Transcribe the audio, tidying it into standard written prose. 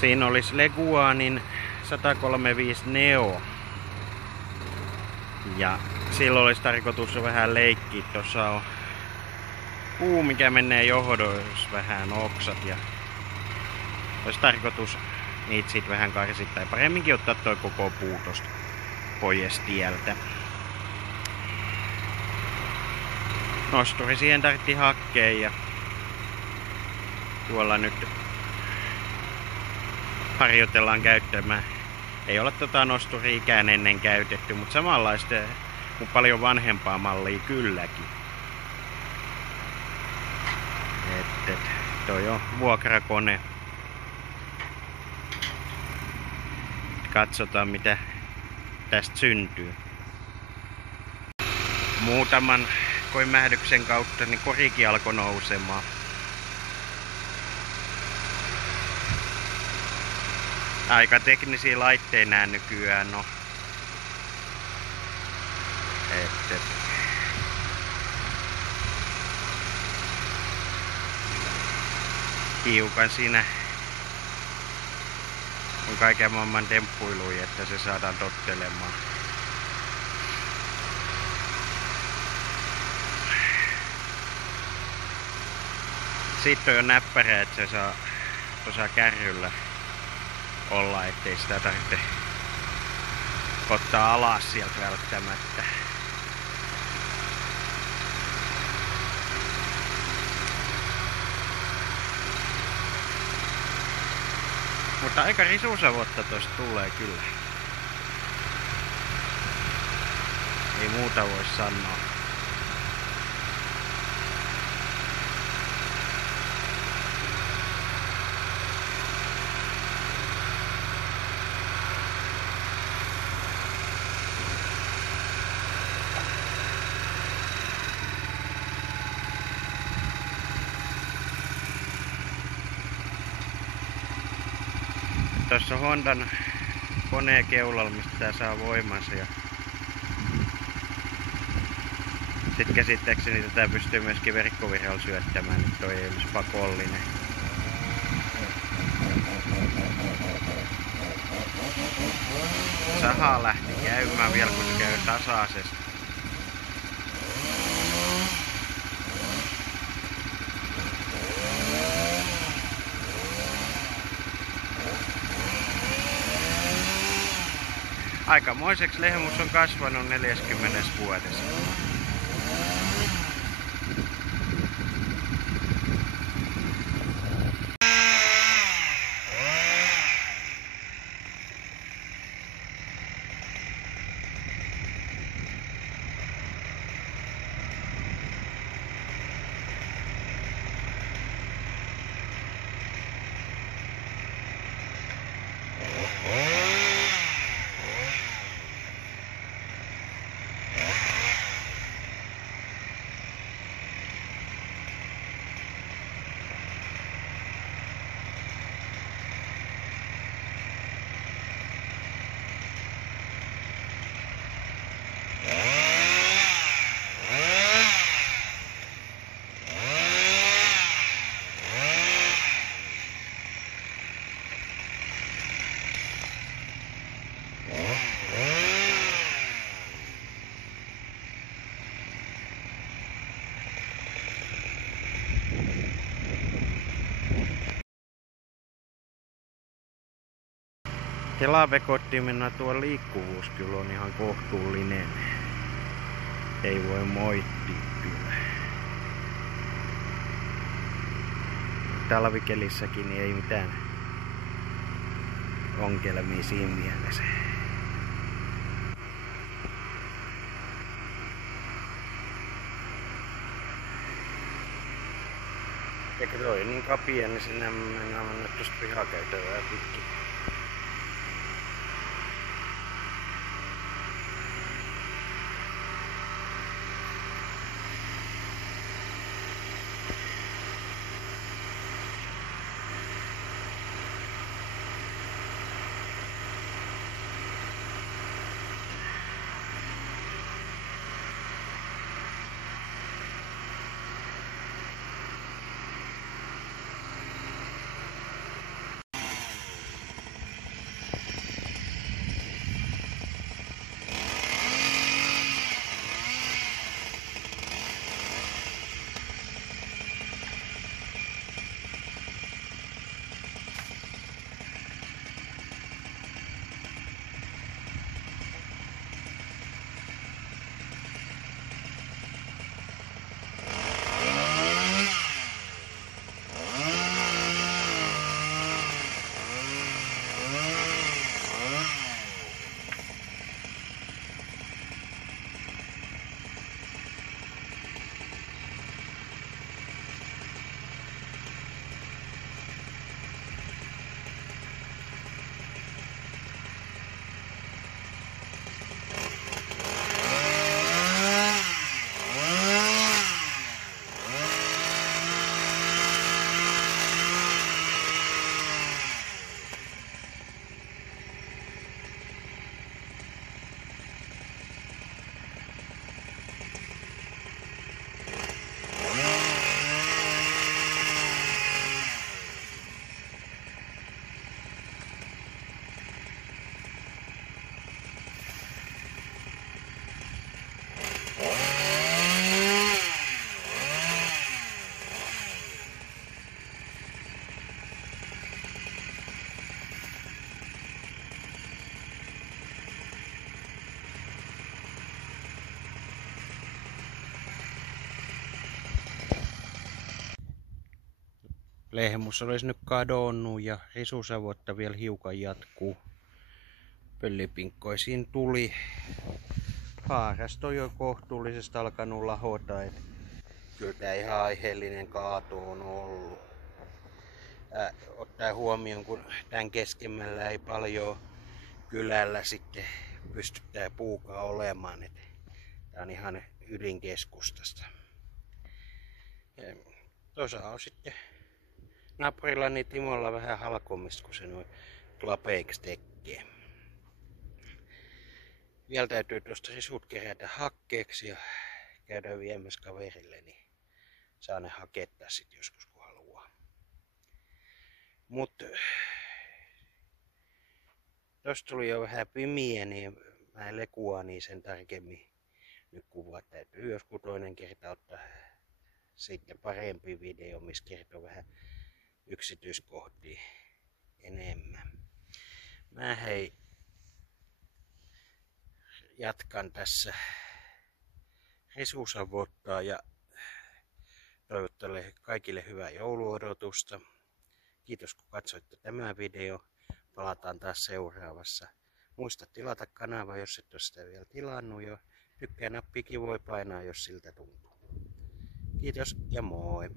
Siinä olisi Leguanin 135 Neo. Ja silloin olisi tarkoitus vähän leikkiä. Tuossa on puu, mikä menee johdoissa vähän oksat. Ja olisi tarkoitus niitä sit vähän karsit tai paremminkin ottaa toi koko puu tosta pois tieltä. Nosturi siihen tarvittiin hakkeen ja tuolla nyt harjoitellaan käyttämään. Ei ole nosturi ikään ennen käytetty, mutta samanlaista, mutta paljon vanhempaa mallia kylläkin. Toi on vuokrakone. Katsotaan mitä tästä syntyy. Muutaman koimähdyksen kautta niin korikin alkoi nousemaan. Aika teknisiä laitteita nää nykyään on. Hiukan siinä on kaiken maailman temppuiluja, että se saadaan tottelemaan. Sitten on jo näppärä, että se saa tuossa kärryllä olla, ettei sitä tarvitse ottaa alas sieltä välttämättä. Mutta aika risusavotta tosta tulee kyllä. Ei muuta voi sanoa. Tuossa on Hondan koneen keulalla, mistä tää saa voimansa. Ja sitten käsittääkseni tätä pystyy myöskin verkkovirralla syöttämään, nyt toi ei olisi pakollinen. Saha lähti käymään vielä, kun se käy tasaisesti. Aikamoiseksi lehmus on kasvanut 40 vuodessa. Telavekottimena tuo liikkuvuus kyllä on ihan kohtuullinen. Ei voi moittia kyllä. Talvikelissäkin niin ei mitään ongelmia siinä mielessä. Eikä toi niin kapea, niin sinne mennään nyt tuosta pihakäytävää pitkin. lehmus olisi nyt kadonnut ja risusavotta vielä hiukan jatkuu. Pöllipinkkoisiin tuli. Haaras on jo kohtuullisesti alkanut lahota. Kyllä tää ihan aiheellinen kaato on ollut. Ottaa huomioon, kun tän keskemmällä ei paljon kylällä sitten pysty tää puukaan olemaan. Tää on ihan ydinkeskustasta. Tuossa on sitten naapurillani Timolla vähän halkomista, kun se noin klapeiksi tekee. Vielä täytyy tuosta risut kerätä hakkeeksi ja käydä viemässä kaverille, niin saa ne hakettaa sitten joskus kun haluaa. Mutta tosta tuli jo vähän pimiä, niin mä en lekua niin sen tarkemmin nyt kuvaa. Täytyy joskus toinen kerta ottaa sitten parempi video, missä kertoo vähän yksityiskohtia enemmän. Mä jatkan tässä risusavottaa ja toivottelen kaikille hyvää jouluodotusta. Kiitos kun katsoitte tämä video. Palataan taas seuraavassa. Muista tilata kanava, jos et ole sitä vielä tilannut jo. Tykkää nappikin voi painaa, jos siltä tuntuu. Kiitos ja moi!